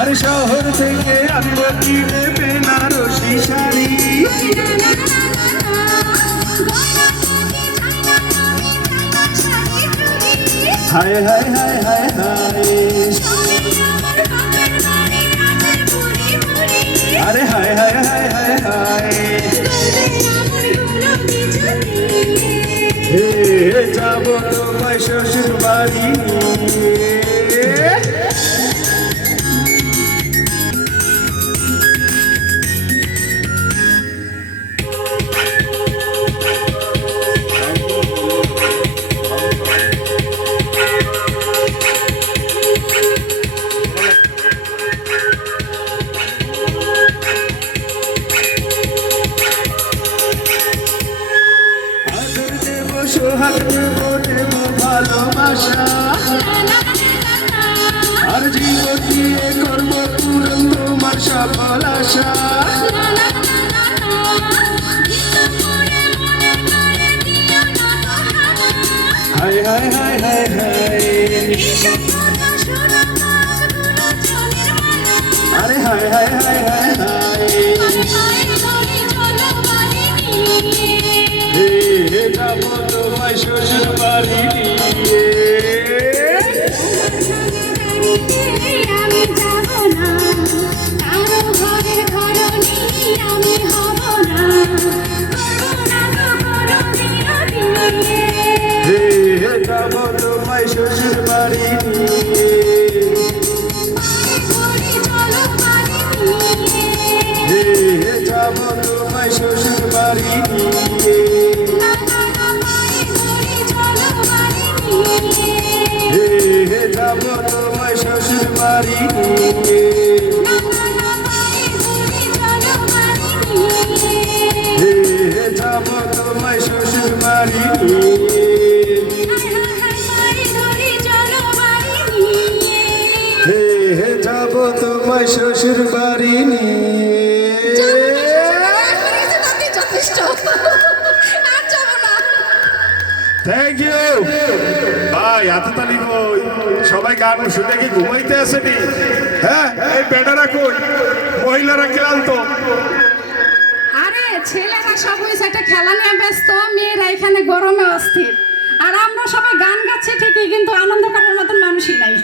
আর শহর থেকে আনব কিনে বেনারসি শাড়ি। হায় হায় হায় হায় হায়। আরে হায় হায় হায় হায় হায়। হে যাব তোমায় শ্বশুর বাড়ি ভালোবাসা আর জীবন দিয়ে করব পূরণ তোমার সফল আশা হায় হায় হায় হায় হায় আরে হায় হায় হায় হায় হায় যাব তোমায় শ্বশুর বাড়ি নিয়ে শ্বশুর বাড়ি নিয়ে। যাব তোমায় শ্বশুর বাড়ি নিয়ে। তোমায় শ্বশুর বাড়ি নিয়ে। যথেষ্ট থ্যাংক ইউ ভাই এত তালি কই? সবাই গান শুনে কি ঘুমাইতে আসেনি হ্যাঁ এই বেটারা কই? মহিলারা ক্লান্ত। আরে ছেলেরা সব ওই সাইডে খেলা নিয়ে ব্যস্ত মেয়েরা এখানে গরমে অস্থির। আর আমরা সবাই গান গাচ্ছি ঠিকই কিন্তু আনন্দ করার মতন মানুষই নাই।